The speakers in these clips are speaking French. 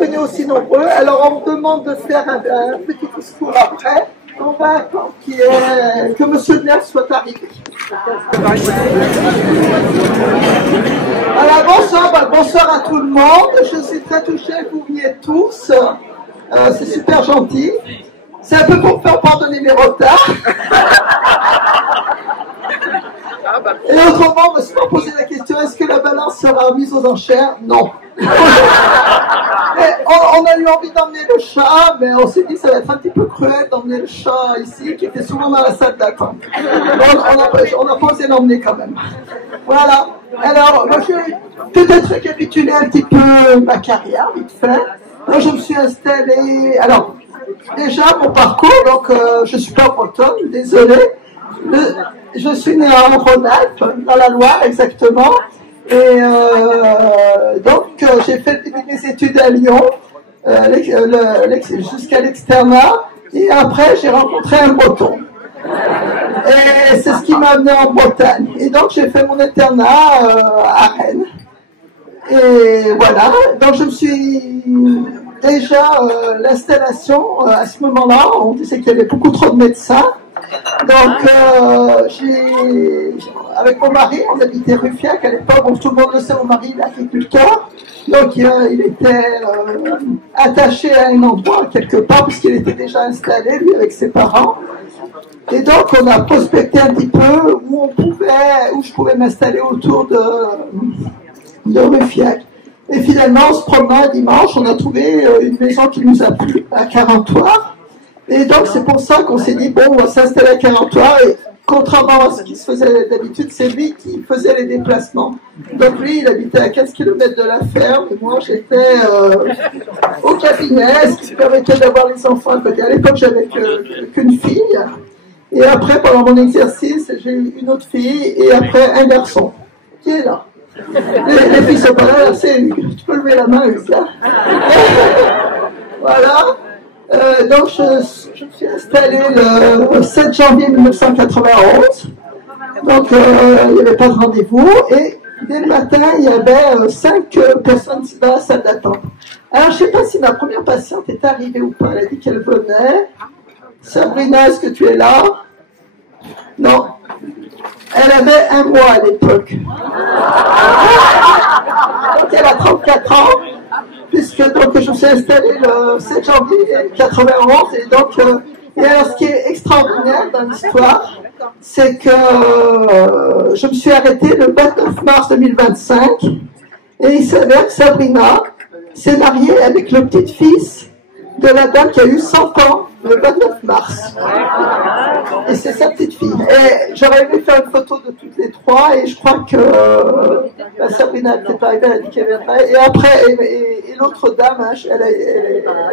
Venez aussi nombreux. Alors on me demande de faire un petit discours après. On va attendre que M. le maire soit arrivé. Alors bonsoir à tout le monde. Je suis très touchée que vous veniez tous. C'est super gentil. C'est un peu pour me faire pardonner mes retards. Et autrement, on me souvent posé la question, est-ce que la balance sera mise aux enchères? Non. On a eu envie d'emmener le chat, mais on s'est dit que ça va être un petit peu cruel d'emmener le chat ici, qui était souvent dans la salle d'attente. Donc on a pas osé l'emmener quand même. Voilà. Alors, moi, je vais peut-être récapituler un petit peu ma carrière, vite fait. Moi, je me suis installée... Alors, déjà, mon parcours, donc je suis pas bretonne, désolée. Je suis née en Rhône-Alpes, dans la Loire exactement, et donc j'ai fait mes études à Lyon jusqu'à l'externat, et après j'ai rencontré un Breton. Et c'est ce qui m'a amené en Bretagne. Et donc j'ai fait mon internat à Rennes. Et voilà, donc je me suis déjà l'installation à ce moment-là, on disait qu'il y avait beaucoup trop de médecins. Donc, avec mon mari, on habitait Ruffiac à l'époque, donc tout le monde le sait, mon mari il est agriculteur, donc il était attaché à un endroit quelque part, puisqu'il était déjà installé, lui, avec ses parents. Et donc, on a prospecté un petit peu où je pouvais m'installer autour de Ruffiac. Et finalement, en se promenant un dimanche, on a trouvé une maison qui nous a plu, à Carentoire. Et donc, c'est pour ça qu'on s'est dit, bon, on va s'installer à Carentoire. Et contrairement à ce qui se faisait d'habitude, c'est lui qui faisait les déplacements. Donc, lui, il habitait à 15 km de la ferme. Et moi, j'étais au cabinet, ce qui permettait d'avoir les enfants à côté. À l'époque, j'avais qu'une fille. Et après, pendant mon exercice, j'ai eu une autre fille. Et après, un garçon qui est là. Les filles sont pas là, c'est Hugues. Tu peux lever la main, Hugues, là. Voilà. Donc, je me suis installée le 7 janvier 1991. Donc, il n'y avait pas de rendez-vous. Et dès le matin, il y avait 5 personnes dans la salle d'attente. Alors, je ne sais pas si ma première patiente est arrivée ou pas. Elle a dit qu'elle venait. Sabrina, est-ce que tu es là? Non. Elle avait 1 mois à l'époque. Donc, elle a 34 ans. Puisque donc je me suis installée le 7 janvier 91 et donc et alors ce qui est extraordinaire dans l'histoire, c'est que je me suis arrêtée le 29 mars 2025 et il s'avère que Sabrina s'est mariée avec le petit-fils de la dame qui a eu 100 ans le 29 mars. Et c'est sa petite fille. Et j'aurais aimé faire une photo de toutes les trois et je crois que Sabrina n'était pas arrivée, elle a dit qu'elle viendrait. Et après, et l'autre dame, hein, elle a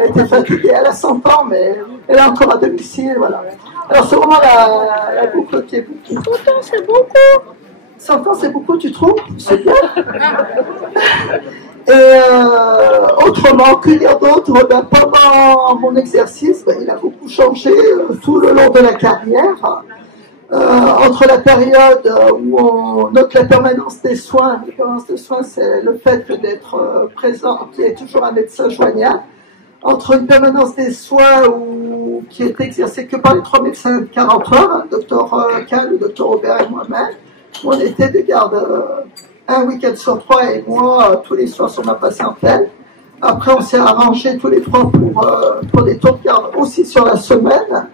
été fatiguée, elle a 100 ans, mais elle est encore à domicile, voilà. Alors c'est vraiment la boucle qui est bouclée. 100 ans, c'est beaucoup. 100 ans, c'est beaucoup, tu trouves? C'est bien. Et autrement, que dire d'autre? Pendant mon exercice, il a beaucoup changé tout le long de la carrière. Entre la période où on note la permanence des soins, la permanence des soins, c'est le fait d'être présent, qu'il y ait toujours un médecin joignable. Entre une permanence des soins qui est exercée que par les 3 médecins de Carentoire, le docteur Kahn, le docteur Aubert et moi-même, on était de garde un week-end sur 3 et moi tous les soirs sur ma patientèle. Après, on s'est arrangé tous les 3 pour des tours de garde aussi sur la semaine.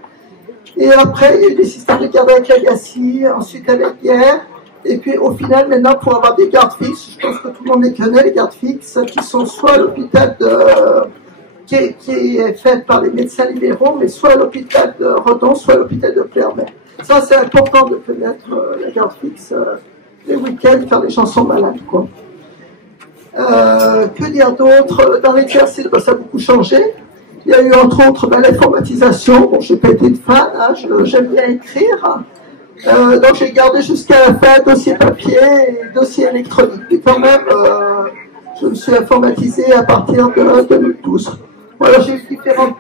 Et après, il y a eu des systèmes de garde avec Agassi, ensuite avec Guerre. Et puis, au final, maintenant, pour avoir des gardes fixes, je pense que tout le monde les connaît, les gardes fixes, qui sont soit à l'hôpital qui est fait par les médecins libéraux, mais soit à l'hôpital de Redon, soit à l'hôpital de Clermont. Ça, c'est important de connaître la garde fixe. Les week-ends, quand les gens sont malades, quoi. Que dire d'autre? Dans l'exercice, ça a beaucoup changé. Il y a eu entre autres l'informatisation. Bon, je n'ai pas été une fan, hein, j'aime bien écrire. Donc j'ai gardé jusqu'à la fin dossier papier et dossier électronique. Et quand même, je me suis informatisé à partir de 2012. Voilà, j'ai eu différentes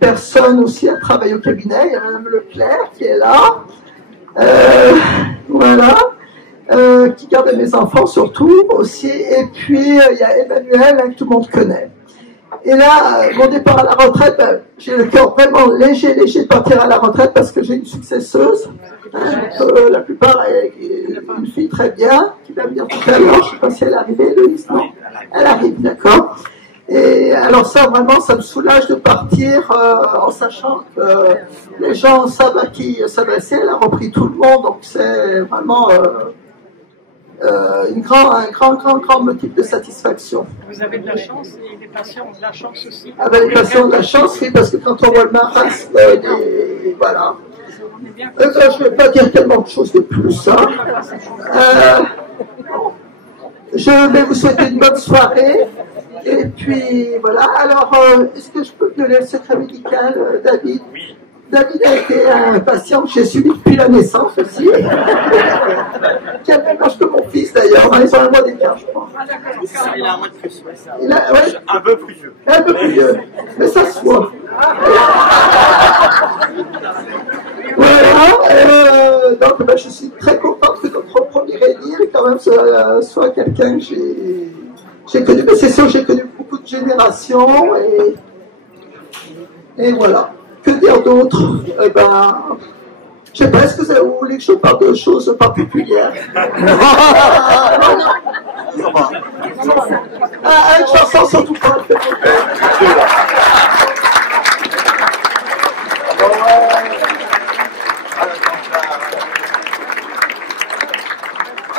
personnes aussi à travailler au cabinet. Il y a Mme Leclerc qui est là. Voilà. Qui gardait mes enfants surtout aussi. Et puis, il y a Emmanuel, hein, que tout le monde connaît. Et là, mon départ à la retraite, ben, j'ai le cœur vraiment léger de partir à la retraite parce que j'ai une successeuse. La plupart, une fille très bien, qui va venir tout à l'heure. Je ne sais pas si elle est arrivée, Louise. Non, elle arrive, d'accord. Et alors ça, vraiment, ça me soulage de partir en sachant que les gens savent à qui s'adresser. Elle a repris tout le monde, donc c'est vraiment un grand motif de satisfaction. Vous avez de la chance et les patients ont de la chance aussi. Ah ben, les patients ont de la chance, oui, parce que quand on voit le marasme, voilà. Ben, je ne vais pas dire tellement de choses de plus. Hein. Je vais vous souhaiter une bonne soirée. Et puis, voilà. Alors, est-ce que je peux donner le secret médical, David? Oui. David a été un patient que j'ai suivi depuis la naissance aussi. Qui a le même âge que mon fils, d'ailleurs. Ils ont un mois d'écart, je crois. Il a un mois de plus, ouais. Ouais. Un peu plus vieux. Un peu plus vieux. Mais ça se voit. Voilà. Donc, ben, je suis très contente que notre premier édile, quand même, soit quelqu'un que j'ai connu. Mais c'est sûr, j'ai connu beaucoup de générations. Et voilà. Que dire d'autre? Eh ben, je sais pas, est-ce que vous voulez que je parle de choses particulières? Une chanson surtout pas.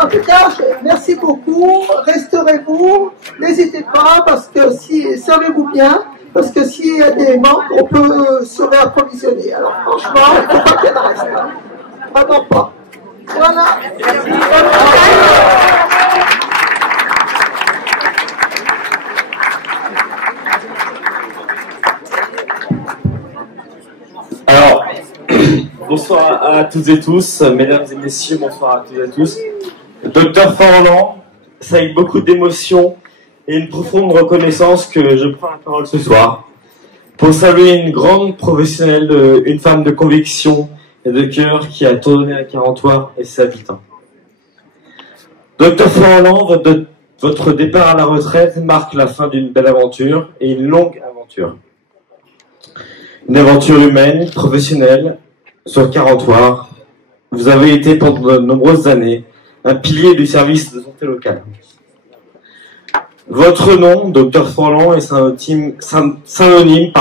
En tout cas, merci beaucoup. Resterez-vous. N'hésitez pas, parce que servez-vous bien. Parce que s'il y a des manques, on peut se réapprovisionner. Alors franchement, il ne faut pas qu'elle reste. Hein. Vraiment pas. Voilà. Alors, bonsoir à toutes et tous, mesdames et messieurs, bonsoir à toutes et à tous. Docteur Forlan, c'est avec beaucoup d'émotion et une profonde reconnaissance que je prends la parole ce soir pour saluer une grande professionnelle, une femme de conviction et de cœur qui a tourné à Carentoire et ses habitants. Docteur Forlan, votre départ à la retraite marque la fin d'une belle aventure et une longue aventure. Une aventure humaine, professionnelle, sur Carentoire. Vous avez été pendant de nombreuses années un pilier du service de santé local. Votre nom, Docteur Forlan, est synonyme,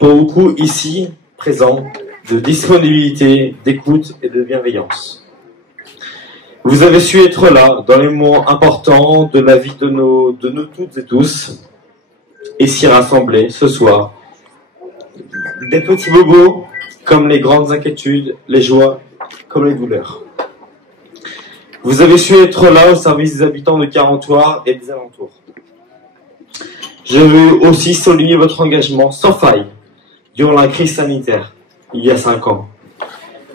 pour beaucoup ici présents, de disponibilité, d'écoute et de bienveillance. Vous avez su être là, dans les moments importants de la vie de nous toutes et tous, ici rassemblés ce soir. Des petits bobos, comme les grandes inquiétudes, les joies, comme les douleurs. Vous avez su être là au service des habitants de Carentoire et des alentours. Je veux aussi souligner votre engagement sans faille durant la crise sanitaire, il y a 5 ans.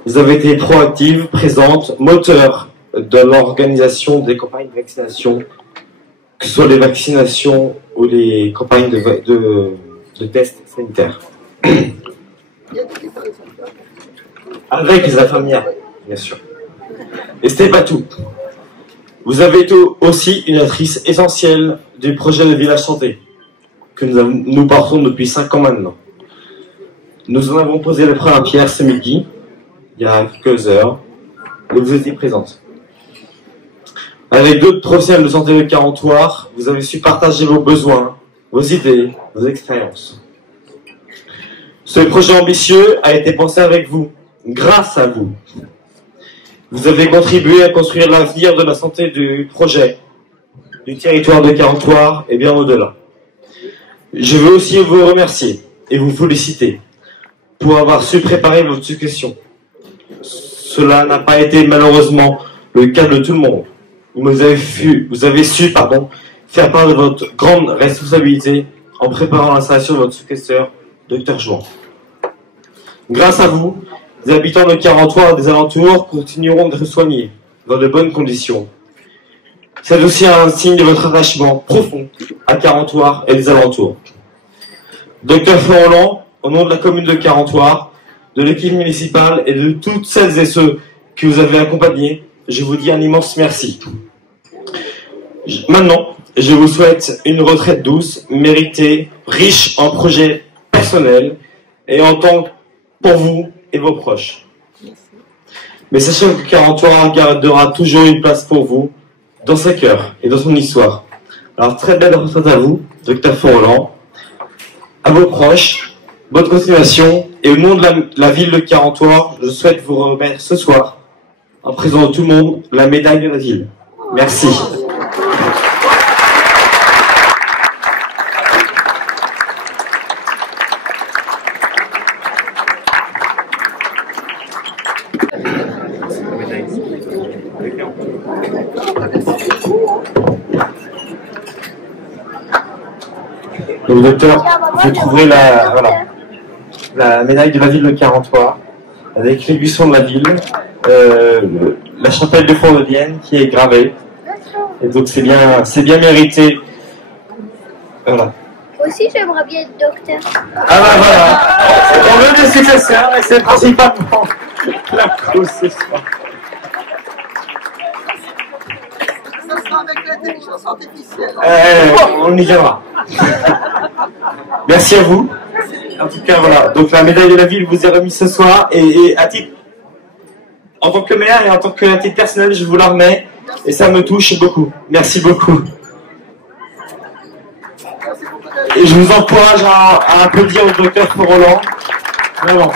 Vous avez été proactive, présente, moteur de l'organisation des campagnes de vaccination, que ce soit les vaccinations ou les campagnes de tests sanitaires. Avec les infirmières, bien sûr. Et ce n'est pas tout. Vous avez été aussi une actrice essentielle du projet de Village Santé, que nous portons depuis 5 ans maintenant. Nous en avons posé la première pierre ce midi, il y a quelques heures, et vous étiez présente. Avec d'autres professionnels de santé de Carentoire, vous avez su partager vos besoins, vos idées, vos expériences. Ce projet ambitieux a été pensé avec vous, grâce à vous. Vous avez contribué à construire l'avenir de la santé du projet, du territoire de Carentoire et bien au-delà. Je veux aussi vous remercier et vous féliciter pour avoir su préparer votre succession. Cela n'a pas été malheureusement le cas de tout le monde. Vous avez su faire part de votre grande responsabilité en préparant l'installation de votre successeur, Dr Jouan. Grâce à vous, les habitants de Carentoire et des alentours continueront d'être soignés dans de bonnes conditions. C'est aussi un signe de votre attachement profond à Carentoire et des alentours. Docteur Forlan, au nom de la commune de Carentoire, de l'équipe municipale et de toutes celles et ceux qui vous avez accompagnés, je vous dis un immense merci. Maintenant, je vous souhaite une retraite douce, méritée, riche en projets personnels et en temps pour vous et vos proches. Mais sachez que 43 gardera toujours une place pour vous dans ses cœurs et dans son histoire. Alors très belle retraite à vous, Dr Font-Rolland, à vos proches, bonne continuation, et au nom de la ville de 43, je souhaite vous remettre ce soir, en présence de tout le monde, la médaille de la ville. Merci. Donc, docteur, vous trouverez la médaille de la ville de 43 avec l'évolution de la ville, la chapelle de Font-de-Dienne qui est gravée. Et donc c'est bien mérité. Voilà. Aussi, j'aimerais bien être docteur. Ah bah voilà. On veut des successeurs et c'est principalement la cause ce soir. Ça sera avec l'intelligence artificielle. On y viendra. Merci à vous. En tout cas, voilà. Donc la médaille de la ville vous est remise ce soir et à titre, en tant que maire et en tant que titre personnel, je vous la remets et ça me touche beaucoup. Merci beaucoup. Et je vous encourage à applaudir au docteur Font-Rolland. Vraiment.